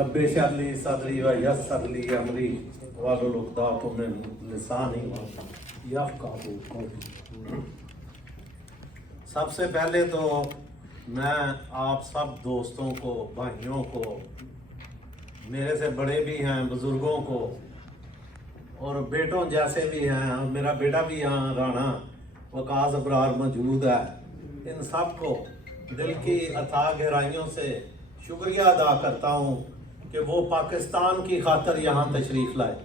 रब इश्रह ली सदरी व यस्सिर ली अमरी वाहलुल उक़दतम मिन लिसानी यफ़क़हू क़ौली। सबसे पहले तो मैं आप सब दोस्तों को, भाइयों को, मेरे से बड़े भी हैं, बुज़ुर्गों को और बेटों जैसे भी हैं, मेरा बेटा भी यहाँ राणा वकास अबरार मौजूद है, इन सब को दिल की अथाह गहराइयों से शुक्रिया अदा करता हूँ कि वो पाकिस्तान की खातिर यहाँ तशरीफ़ लाए,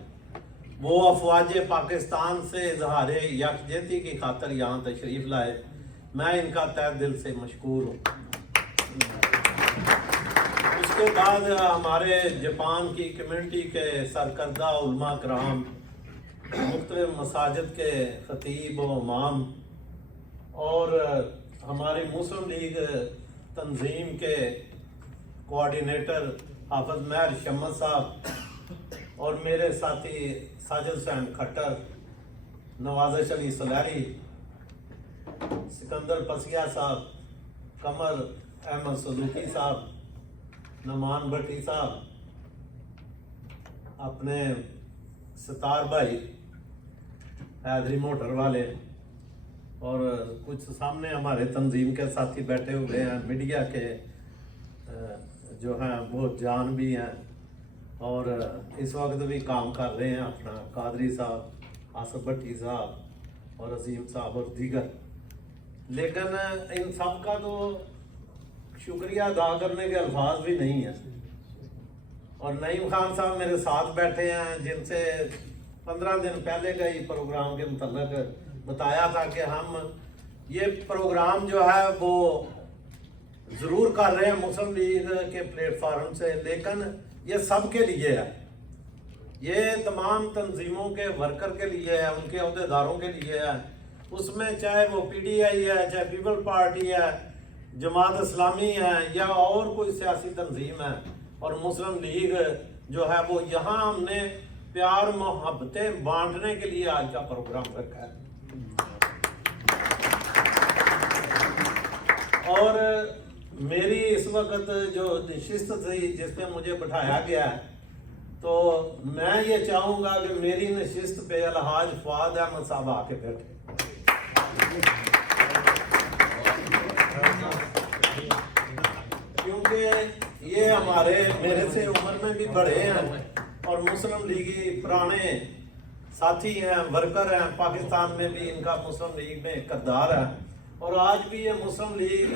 वो अफवाज पाकिस्तान से इजहार यकजहती की खातिर यहाँ तशरीफ़ लाए। मैं इनका तहे दिल से मशकूर हूँ। उसके बाद हमारे जापान की कम्यूनिटी के सरकर्दा उलमा कराम, मुख्तलिफ मसाजिद के खतीब व इमाम और हमारी मुस्लिम लीग तंजीम के कोऑर्डिनेटर हाफिज महर शम्मद साहब और मेरे साथी साजिद हुसैन खट्टर, नवाज़िश अली सलारी, सिकंदर पसिया साहब, कमर अहमद सदूकी साहब, नमान भट्टी साहब, अपने सितार भाई हैदरी मोटर वाले और कुछ सामने हमारे तंजीम के साथी बैठे हुए हैं, मीडिया के जो हैं वो जान भी हैं और इस वक्त भी काम कर रहे हैं अपना, कादरी साहब, आसफ भट्टी साहब और अजीम साहब और दीगर। लेकिन इन सब का तो शुक्रिया अदा करने के अल्फाज भी नहीं है। और नईम खान साहब मेरे साथ बैठे हैं, जिनसे 15 दिन पहले का ही प्रोग्राम के मुतल्लिक बताया था कि हम ये प्रोग्राम जो है वो ज़रूर कर रहे हैं मुस्लिम लीग के प्लेटफार्म से, लेकिन ये सब के लिए है, ये तमाम तंजीमों के वर्कर के लिए है, उनके अहदेदारों के लिए है। उसमें चाहे वो PTI है, चाहे पीपल पार्टी है, जमात इस्लामी है या और कोई सियासी तंजीम है, और मुस्लिम लीग जो है वो यहाँ हमने प्यार मोहब्बतें बांटने के लिए आज का प्रोग्राम रखा है। और मेरी इस वक्त जो नशिस्त थी जिसमें मुझे बिठाया गया है, तो मैं ये चाहूँगा कि मेरी नशिस्त पे अलहाज फवाद अहमद साहब आके बैठे, क्योंकि ये हमारे मेरे से उम्र में भी बड़े हैं और मुस्लिम लीगी पुराने साथी हैं, वर्कर हैं, पाकिस्तान में भी इनका मुस्लिम लीग में किरदार है और आज भी ये मुस्लिम लीग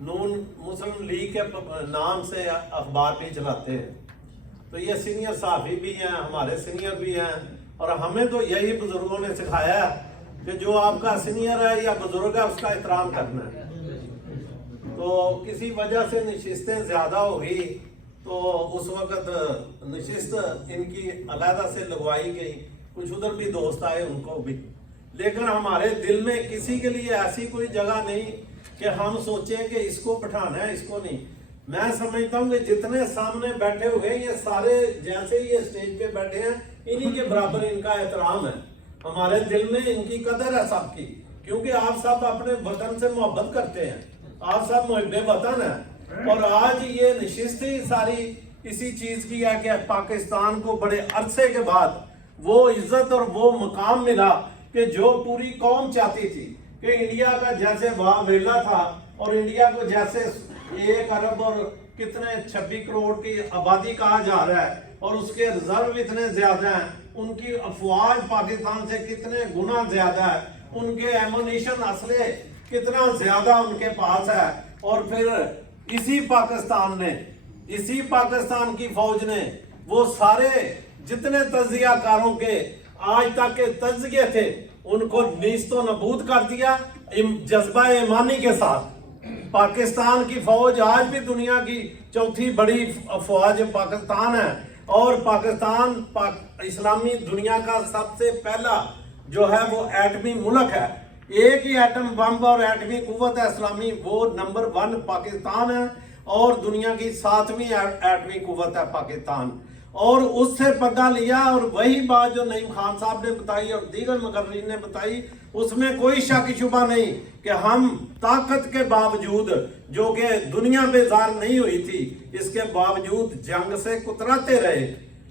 नून मुस्लिम लीग के नाम से अखबार भी चलाते हैं। तो ये सीनियर साहबी भी हैं, हमारे सीनियर भी हैं और हमें तो यही बुजुर्गों ने सिखाया कि जो आपका सीनियर है या बुजुर्ग है उसका एहतराम करना है। तो किसी वजह से नशिस्तें ज़्यादा हो गई तो उस वक़्त नशिस्त इनकी अलहदा से लगवाई गई, कुछ उधर भी दोस्त आए उनको भी, लेकिन हमारे दिल में किसी के लिए ऐसी कोई जगह नहीं कि हम सोचें कि इसको बिठाना है, इसको नहीं। मैं समझता हूँ कि जितने सामने बैठे हुए ये सारे जैसे ये स्टेज पे बैठे हैं, इन्हीं के बराबर इनका एहतराम है, हमारे दिल में इनकी कदर है सबकी, क्योंकि आप सब अपने वतन से मोहब्बत करते हैं, आप सब मुहिब्बे वतन हैं। और आज ये नशिस्त ही सारी इसी चीज की है कि पाकिस्तान को बड़े अरसे के बाद वो इज्जत और वो मुकाम मिला कि जो पूरी कौम चाहती थी कि इंडिया का जैसे वेला था और इंडिया को जैसे 1 अरब और कितने 26 करोड़ की आबादी कहा जा रहा है और उसके रिजर्व इतने ज्यादा हैं, उनकी अफवाज पाकिस्तान से कितने गुना ज्यादा है, उनके एमुनिशन असले कितना ज्यादा उनके पास है। और फिर इसी पाकिस्तान की फौज ने वो सारे जितने तज्जियाकारों के आज तक के तज्जिये थे उनको नीस्तो नबूद कर दिया जज्बा ईमानी के साथ। पाकिस्तान की फौज आज भी दुनिया की चौथी बड़ी फौज पाकिस्तान है और पाकिस्तान इस्लामी दुनिया का सबसे पहला जो है वो एटमी मुल्क है। एक ही एटम बम और एटमी कुव्वत है इस्लामी, वो नंबर 1 पाकिस्तान है और दुनिया की 7वीं एटमी कुव्वत है पाकिस्तान। और उससे पता लिया और वही बात जो नईम खान साहब ने बताई और दीगर मुकर्रीन ने बताई उसमें कोई शक शुबा नहीं कि हम ताकत के बावजूद, जो कि दुनिया बेजार नहीं हुई थी, इसके बावजूद जंग से कुतराते रहे।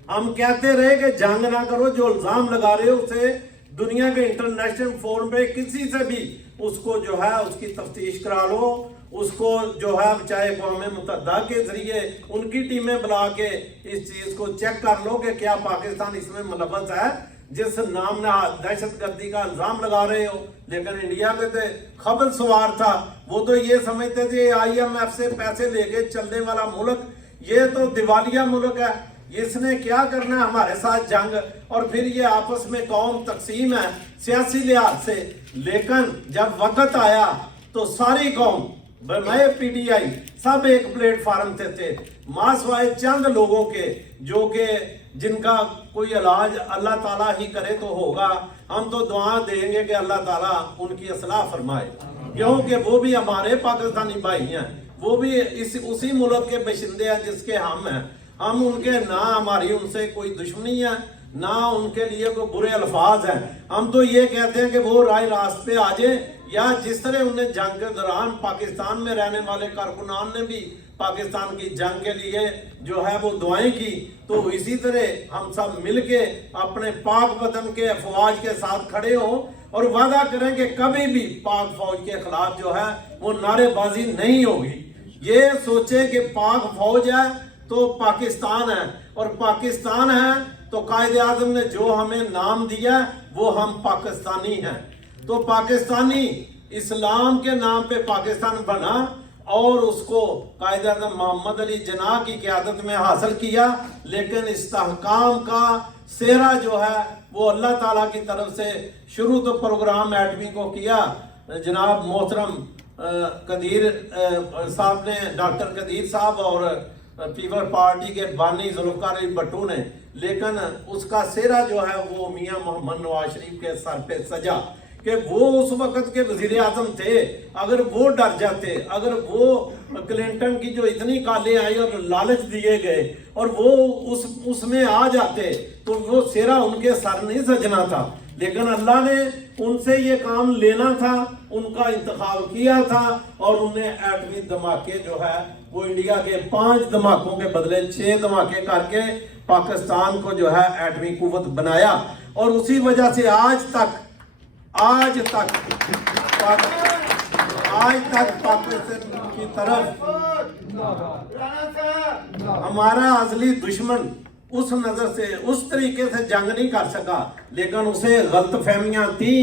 हम कहते रहे कि जंग ना करो, जो इल्जाम लगा रहे हो उसे दुनिया के इंटरनेशनल फोरम पे किसी से भी उसको जो है उसकी तफ्तीश करा लो, उसको जो है चाहे अक़वाम मुत्तहिदा के जरिए उनकी टीमें बुला के इस चीज को चेक कर लो कि क्या पाकिस्तान इसमें मुलव्वस है, जिस नाम ने दहशतगर्दी का इल्जाम लगा रहे हो। लेकिन इंडिया में तो खबर सवार था, वो तो ये समझते थे IMF से पैसे लेके चलने वाला मुल्क, ये तो दिवालिया मुल्क है, इसने क्या करना है हमारे साथ जंग, और फिर ये आपस में कौम तकसीम है सियासी लिहाज से। लेकिन जब वक्त आया तो सारी कौम, मैं PTI सब एक प्लेटफार्म पे थे, मासवाए चंद लोगों के जो कि जिनका कोई इलाज अल्लाह ताला ही करे तो होगा। हम तो दुआ देंगे कि अल्लाह ताला उनकी असलाह फरमाए, क्योंकि वो भी हमारे पाकिस्तानी भाई हैं, वो भी उसी मुल्क के बशिंदे हैं जिसके हम हैं। हम उनके ना हमारी उनसे कोई दुश्मनी है, ना उनके लिए कोई बुरे अल्फाज हैं। हम तो ये कहते हैं कि वो राह रास्त पे आ जाए, या जिस तरह उन्हें जंग के दौरान पाकिस्तान में रहने वाले कारकुनान ने भी पाकिस्तान की जंग के लिए जो है वो दुआएं की, तो इसी तरह हम सब मिलके अपने पाक वतन के अफवाज के साथ खड़े हों और वादा करें कि कभी भी पाक फौज के खिलाफ जो है वो नारेबाजी नहीं होगी। ये सोचे कि पाक फौज है तो पाकिस्तान है, और पाकिस्तान है तो कायदे आज़म ने जो हमें नाम दिया वो हम पाकिस्तानी हैं। तो पाकिस्तानी इस्लाम के नाम पे पाकिस्तान बना और उसको कायदे आज़म मोहम्मद अली जिन्ना की क़यादत में हासिल किया। लेकिन इस्तेहकाम का सेहरा जो है वो अल्लाह ताला की तरफ से शुरू तो प्रोग्राम एटमी को किया जनाब मोहतरम कदीर साहब ने, डॉक्टर कदीर साहब और पीपल पार्टी के बानी जुल्फ़िकार अली भट्टू ने, लेकिन उसका सेहरा जो है वो मियां मोहम्मद नवाज शरीफ के सर पे सजा कि वो उस वक़्त के वज़ीर आज़म थे। अगर वो डर जाते, अगर वो क्लिंटन की जो इतनी कालें आई और लालच दिए गए और वो उसमें आ जाते तो वो सेहरा उनके सर नहीं सजना था। लेकिन अल्लाह ने उनसे ये काम लेना था, उनका इंतखाब किया था, और उन्हें एटमी धमाके जो है वो इंडिया के 5 धमाकों के बदले 6 धमाके करके पाकिस्तान को जो है एटमी कुव्वत बनाया। और उसी वजह से आज तक पाकिस्तान की तरफ हमारा असली दुश्मन उस नजर से उस तरीके से जंग नहीं कर सका, लेकिन उसे गलतफहमियां थी,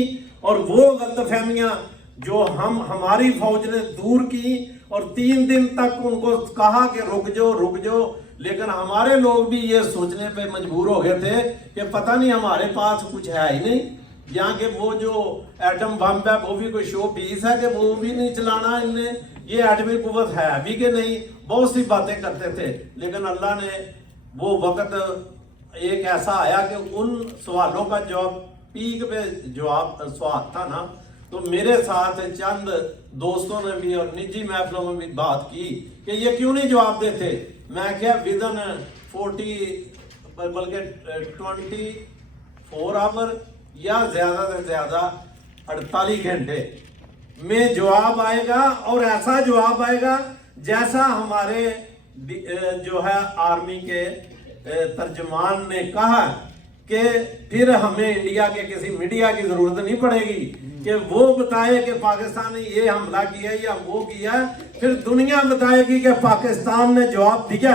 और वो गलतफहमियां जो हमारी फौज ने दूर की, और 3 दिन तक उनको कहा कि रुक जाओ, लेकिन हमारे लोग भी ये सोचने पे मजबूर हो गए थे कि पता नहीं हमारे पास कुछ है ही नहीं, यहाँ के वो जो एटम बम है वो भी कोई शो पीस है कि वो भी नहीं चलाना इनने, ये एटमी कुव्वत है भी कि नहीं, बहुत सी बातें करते थे। लेकिन अल्लाह ने वो वक्त एक ऐसा आया कि उन सवालों का जवाब पीक पे जवाब सवाल था ना, तो मेरे साथ चंद दोस्तों ने भी और निजी महफिलों में भी बात की कि ये क्यों नहीं जवाब देते। मैं क्या विदन 40 बल्कि 24 आवर या ज्यादा से ज्यादा 48 घंटे में जवाब आएगा, और ऐसा जवाब आएगा जैसा हमारे जो है आर्मी के तर्जमान ने कहा कि फिर हमें इंडिया के किसी मीडिया की जरूरत नहीं पड़ेगी कि वो बताए कि पाकिस्तान ने ये हमला किया या वो किया, फिर दुनिया बताएगी कि पाकिस्तान ने जवाब दिया।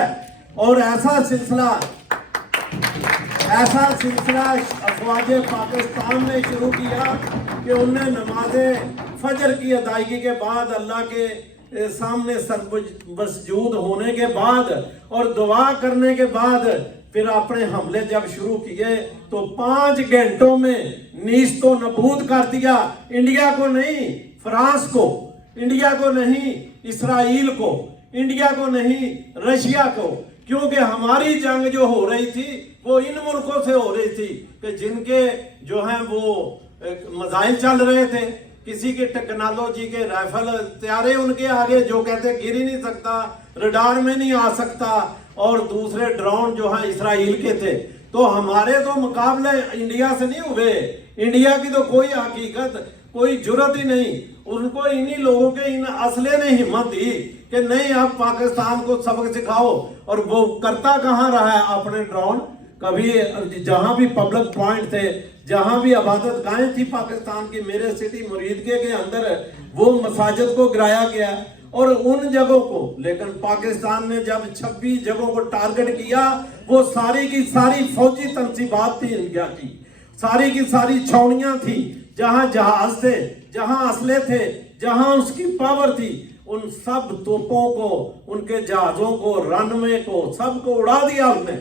और ऐसा सिलसिला अफवाज पाकिस्तान ने शुरू किया कि उन्हें नमाज फजर की अदायगी के बाद, अल्लाह के सामने सरमसजूद होने के बाद और दुआ करने के बाद फिर अपने हमले जब शुरू किए तो 5 घंटों में नीस्तो नबूद कर दिया। इंडिया को नहीं, फ्रांस को, इंडिया को नहीं, इसराइल को, इंडिया को नहीं, रशिया को, क्योंकि हमारी जंग जो हो रही थी वो इन मुल्कों से हो रही थी कि जिनके जो हैं वो मजाइल चल रहे थे, किसी के टेक्नोलॉजी के राइफल तैयारे उनके आगे जो कहते गिर ही नहीं सकता, रडार में नहीं आ सकता, और दूसरे ड्रोन जो हैं इसराइल के थे। तो हमारे तो मुकाबले इंडिया से नहीं हुए, इंडिया की तो कोई हकीकत कोई जुर्रत ही नहीं। उनको इन्हीं लोगों के इन असले ने हिम्मत दी कि नहीं अब पाकिस्तान को सबक सिखाओ। और वो करता कहाँ रहा है अपने ड्रोन, कभी जहां भी पब्लिक पॉइंट थे, जहां भी इबादत गाहें थी पाकिस्तान की, मेरे सिटी मुरीदके के अंदर वो मसाजिद को गिराया गया और उन जगहों को, लेकिन पाकिस्तान ने जब 26 जगहों को टारगेट किया, वो सारी की सारी फौजी तंसीबात थी इंडिया की, सारी की सारी छावनियां थी, जहां जहाज थे, जहां असले थे, जहां उसकी पावर थी, उन सब तोपों को, उनके जहाजों को, रनवे को, सबको उड़ा दिया उसने।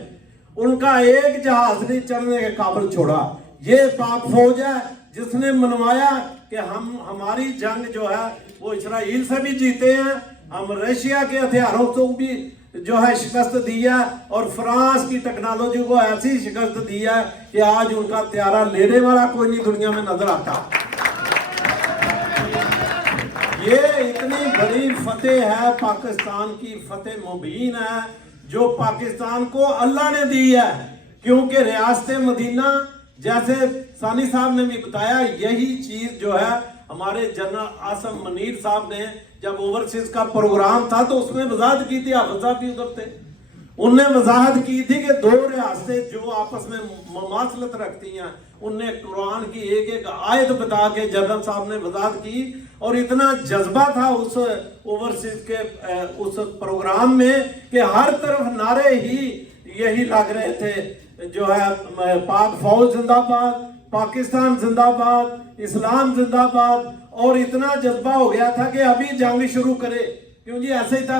उनका एक जहाज नहीं चढ़ने के काबिल छोड़ा। ये पाक फौज है जिसने मनवाया कि हमारी जंग जो है वो इसराइल से भी जीते हैं, हम रशिया के हथियारों को भी जो है शिकस्त दी है, और फ्रांस की टेक्नोलॉजी को ऐसी शिकस्त दी है कि आज उनका त्यारा लेने वाला कोई नहीं दुनिया में नजर आता। ये इतनी बड़ी फतेह है, पाकिस्तान की फतेह मुबीन है, जो पाकिस्तान को अल्लाह ने दी है। क्योंकि रियासत मदीना, जैसे सानी साहब ने भी बताया, यही चीज जो है हमारे जनरल आसम मनीर साहब ने जब ओवरसीज का प्रोग्राम था तो उसमें वजाहत की थी, हाफिज साहब भी उधर थे, उनने वजाहत की थी कि दो रियासतें जो आपस में मुमासलत रखती हैं, उनने कुरान की एक एक आयत बता के जनरल साहब ने वजाहत की। और इतना जज्बा था उस ओवरसीज के उस प्रोग्राम में कि हर तरफ नारे ही यही लग रहे थे, जो है पाक फौज जिंदाबाद, पाकिस्तान जिंदाबाद, इस्लाम जिंदाबाद। और इतना जज्बा हो गया था कि अभी जंग शुरू करे, क्यों जी ऐसे ही था,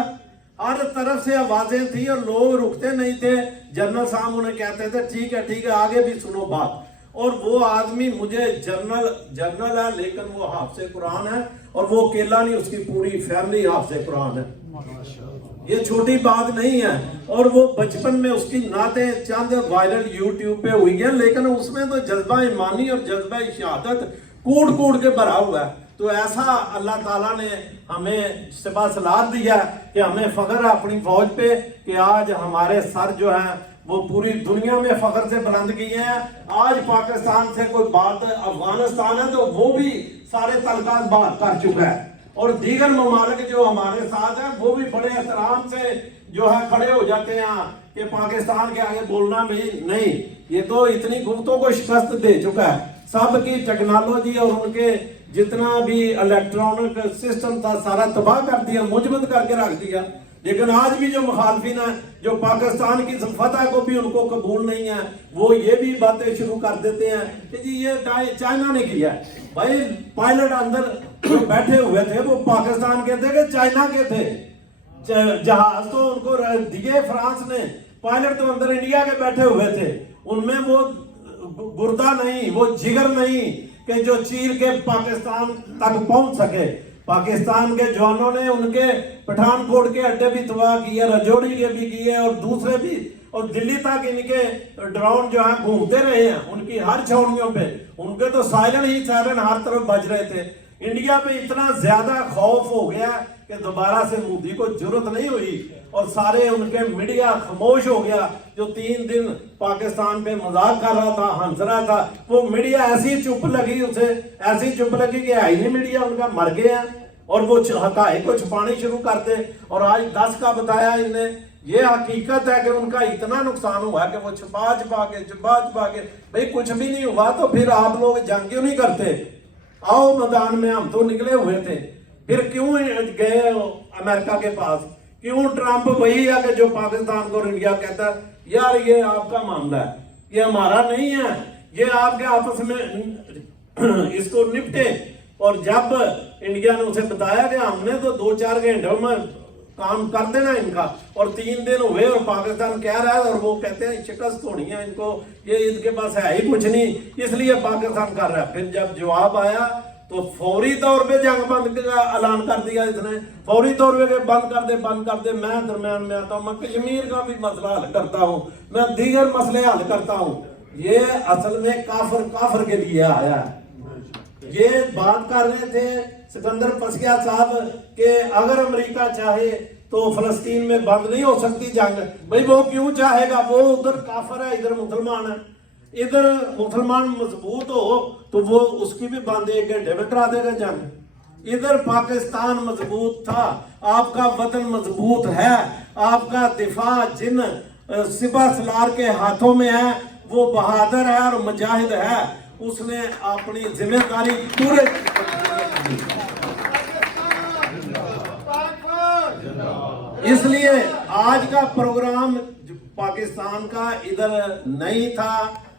हर तरफ से आवाजें थी और लोग रुकते नहीं थे। जनरल साहब उन्हें कहते थे ठीक है आगे भी सुनो बात। और वो आदमी, मुझे जनरल है लेकिन वो हाफिज़े कुरान है, और वो अकेला नहीं, उसकी पूरी फैमिली हाफिज़े कुरान है, ये छोटी बात नहीं है। और वो बचपन में उसकी नातें चंद वायरल यूट्यूब पे हुई हैं, लेकिन उसमें तो जज्बा ईमानी और जज्बा शहादत कूट कूट के भरा हुआ है। तो ऐसा अल्लाह ताला ने हमें सिपा सलार दिया कि हमें फख्र है अपनी फौज पे कि आज हमारे सर जो हैं वो पूरी दुनिया में फख्र से बुलंद किए हैं। आज पाकिस्तान से कोई बात, अफगानिस्तान है तो वो भी सारे तलकात बात कर चुका है, और दीगर ममालिक जो हमारे साथ हैं वो भी बड़े एहतराम से जो है खड़े हो जाते हैं कि पाकिस्तान के आगे बोलना भी नहीं, ये तो इतनी गुफ्तों को शिकस्त दे चुका है। सबकी टेक्नोलॉजी और उनके जितना भी इलेक्ट्रॉनिक सिस्टम था सारा तबाह कर दिया, मुजमद करके रख दिया। लेकिन आज भी जो मुखालफिन है, जो पाकिस्तान की फतह को भी उनको कबूल नहीं है, वो ये भी बातें शुरू कर देते हैं कि जी ये चाइना ने किया है। भाई पायलट अंदर जो बैठे हुए थे वो पाकिस्तान के थे कि चाइना के थे? जहाज तो उनको दिए फ्रांस ने, पायलट तो अंदर इंडिया के बैठे हुए थे। उनमें वो गुर्दा नहीं, वो जिगर नहीं कि जो चीर के पाकिस्तान तक पहुंच सके। पाकिस्तान के जवानों ने उनके पठानकोट के अड्डे भी तबाह किए, रजौड़ी के भी किए और दूसरे भी, और दिल्ली तक इनके ड्रोन जो है घूमते रहे हैं उनकी हर छावनियों पे। उनके तो सायरन ही सायरन हर तरफ बज रहे थे। इंडिया पे इतना ज्यादा खौफ हो गया कि दोबारा से मोदी को जरूरत नहीं हुई और सारे उनके मीडिया खामोश हो गया। जो 3 दिन पाकिस्तान पे मजाक कर रहा था, हंस रहा था, वो मीडिया ऐसी चुप लगी, उसे ऐसी चुप लगी कि है ही नहीं मीडिया, उनका मर गए हैं। और वो हकायक को छुपाने शुरू करते। और आज 10 का बताया इनने, ये हकीकत है कि उनका इतना नुकसान हुआ कि वो छुपा के भाई कुछ भी नहीं हुआ तो फिर आप लोग जंग क्यों नहीं करते? आओ मैदान में, हम तो निकले हुए थे, फिर क्यों गए अमेरिका के पास? क्यों ट्रंप वही है कि जो पाकिस्तान को इंडिया कहता है यार ये आपका मामला है, ये हमारा नहीं है, ये आपके आपस में इसको निपटे। और जब इंडिया ने उसे बताया कि हमने तो 2-4 घंटों में काम कर देना इनका, और 3 दिन हुए और पाकिस्तान कह रहा है, और वो कहते हैं शिकस्त होनी है इनको, ये इनके पास है ही कुछ नहीं, इसलिए पाकिस्तान कर रहा है। फिर जब जवाब आया तो फौरी तौर पे जंग बंद का ऐलान कर दिया इसने, फौरी तौर पे बंद कर दे। मैं दरम्यान में आता हूँ, मैं कश्मीर का भी मसला हल करता हूँ, मैं दीगर मसले हल करता हूँ। ये असल में काफर के लिए आया है। ये बात कर रहे थे सिकंदर पसिया साहब के अगर अमेरिका चाहे तो फलस्तीन में बंद नहीं हो सकती जंग। भाई वो क्यों चाहेगा? वो उधर काफर है, इधर मुसलमान है। इधर मुसलमान मजबूत हो तो वो उसकी भी बांधे 1 घंटे में करा देगा जंग। इधर पाकिस्तान मजबूत था, आपका वतन मजबूत है, आपका दिफा जिन सिपह सलार के हाथों में है वो बहादुर है और मुजाहिद है, उसने अपनी जिम्मेदारी पूरे इसलिए आज का प्रोग्राम पाकिस्तान का इधर नहीं था,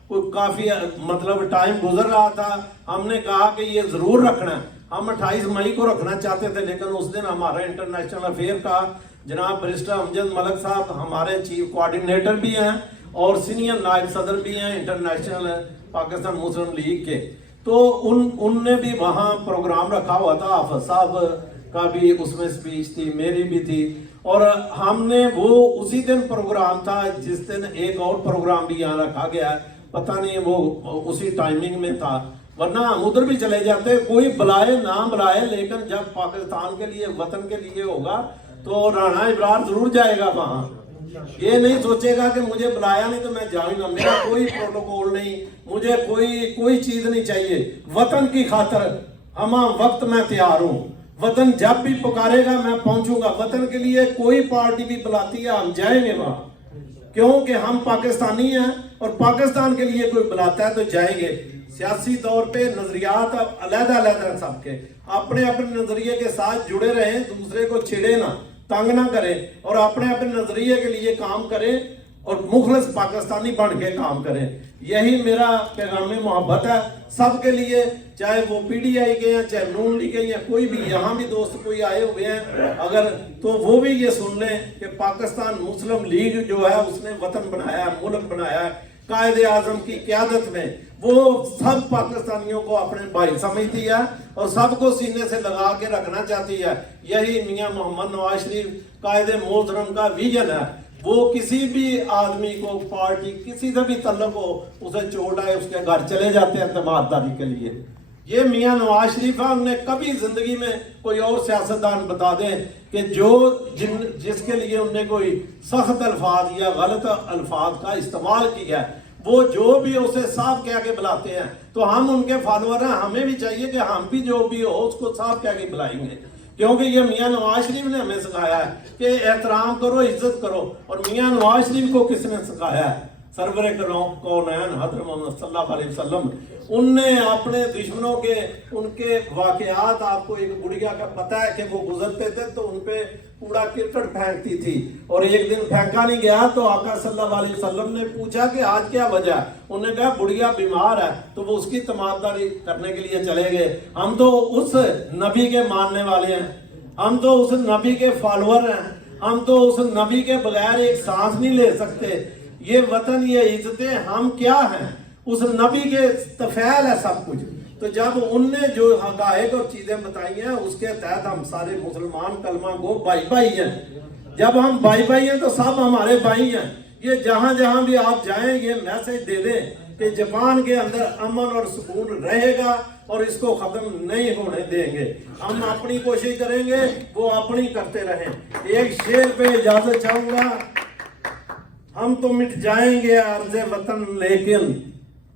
कोई काफी मतलब टाइम गुजर रहा था। हमने कहा कि ये जरूर रखना है, हम 28 मई को रखना चाहते थे, लेकिन उस दिन हमारा इंटरनेशनल अफेयर का जनाब बैरिस्टर अमजद मलिक साहब हमारे चीफ कोऑर्डिनेटर भी हैं और सीनियर नायब सदर भी हैं इंटरनेशनल पाकिस्तान मुस्लिम लीग के, तो उनने भी वहाँ प्रोग्राम रखा हुआ था। हाफिज साहब का भी उसमें स्पीच थी, मेरी भी थी, और हमने वो उसी दिन प्रोग्राम था जिस दिन एक और प्रोग्राम भी यहाँ रखा गया, पता नहीं वो उसी टाइमिंग में था, वरना हम उधर भी चले जाते, कोई बुलाए ना बुलाए, लेकिन जब पाकिस्तान के लिए वतन के लिए होगा तो राणा इब्रार जरूर जाएगा वहाँ। ये नहीं सोचेगा कि मुझे बुलाया नहीं तो मैं जाऊंगा, मेरा कोई प्रोटोकॉल नहीं, मुझे कोई चीज नहीं चाहिए, वतन की खातर हम वक्त मैं तैयार हूँ, वतन जब भी पुकारेगा मैं पहुंचूंगा, वतन के लिए कोई पार्टी भी बुलाती है हम जाएंगे वहां, क्योंकि हम पाकिस्तानी हैं और पाकिस्तान के लिए कोई बुलाता है तो जाएंगे। सियासी तौर पे नजरियात अलग अलग सबके, अपने अपने नजरिए के साथ जुड़े रहें, दूसरे को छेड़े ना, तंग ना करें और अपने अपने नजरिए के लिए काम करें और मुखलिस पाकिस्तानी बन के काम करें। यही मेरा पैगाम मोहब्बत है सबके लिए, चाहे वो पीडीआई के हैं, चाहे नून लीग के हैं, कोई भी यहाँ भी दोस्त कोई आए हुए हैं अगर, तो वो भी ये सुन लें कि पाकिस्तान मुस्लिम लीग जो है उसने वतन बनाया है, मुल्क बनाया है, कायदे आजम की क़यादत में वो सब पाकिस्तानियों को अपने भाई समझती है और सबको सीने से लगा के रखना चाहती है। यही मियां मोहम्मद नवाज शरीफ कायदे मोहतरम का विजन है। वो किसी भी आदमी को, पार्टी किसी से भी तल्लुक हो, उसे चोट आए उसके घर चले जाते हैं तमाददारी के लिए। ये मियां नवाज शरीफ ने कभी जिंदगी में कोई और सियासतदान बता दें कि जिसके लिए उनने कोई सख्त अल्फाज या गलत अल्फाज का इस्तेमाल किया, वो जो भी उसे साफ कह के बुलाते हैं, तो हम उनके फॉलोअर हैं, हमें भी चाहिए कि हम भी जो भी हो उसको साफ कह के बुलाएंगे, क्योंकि ये मियां नवाज शरीफ ने हमें सिखाया है कि एहतराम करो, इज्जत करो। और मियां नवाज शरीफ को किसने सिखाया है? सरवर कौनैन हज़रत मोहम्मद सल्लल्लाहु अलैहि वसल्लम। उनने अपने दुश्मनों के उनके वाकयात, आपको एक बुढ़िया का पता है कि वो गुजरते थे तो उनपे कूड़ा किरकट फेंकती थी और एक दिन फेंका नहीं गया तो आका सल्लल्लाहु अलैहि वसल्लम ने पूछा कि आज क्या वजह? उन्होंने कहा बुढ़िया बीमार है, तो वो उसकी तमाददारी करने के लिए चले गए। हम तो उस नबी के मानने वाले हैं, हम तो उस नबी के फॉलोअर हैं, हम तो उस नबी के बगैर एक सांस नहीं ले सकते। ये वतन, ये इज्जतें, हम क्या हैं? उस नबी के तफैल है सब कुछ। तो जब उनने जो हकायक और चीजें बताई हैं उसके तहत हम सारे मुसलमान कलमा गो भाई भाई हैं। जब हम भाई भाई हैं तो सब हमारे भाई हैं। ये जहां जहां भी आप जाएं ये मैसेज दे दें कि जापान के अंदर अमन और सुकून रहेगा और इसको खत्म नहीं होने देंगे। हम अपनी कोशिश करेंगे, वो अपनी करते रहें। एक शेर पे इजाजत चाहूंगा, हम तो मिट जाएंगे अर्ज़े वतन लेकिन,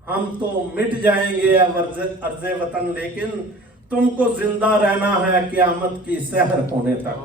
हम तो मिट जाएंगे अर्ज़े वतन लेकिन, तुमको जिंदा रहना है क़यामत की सहर होने तक।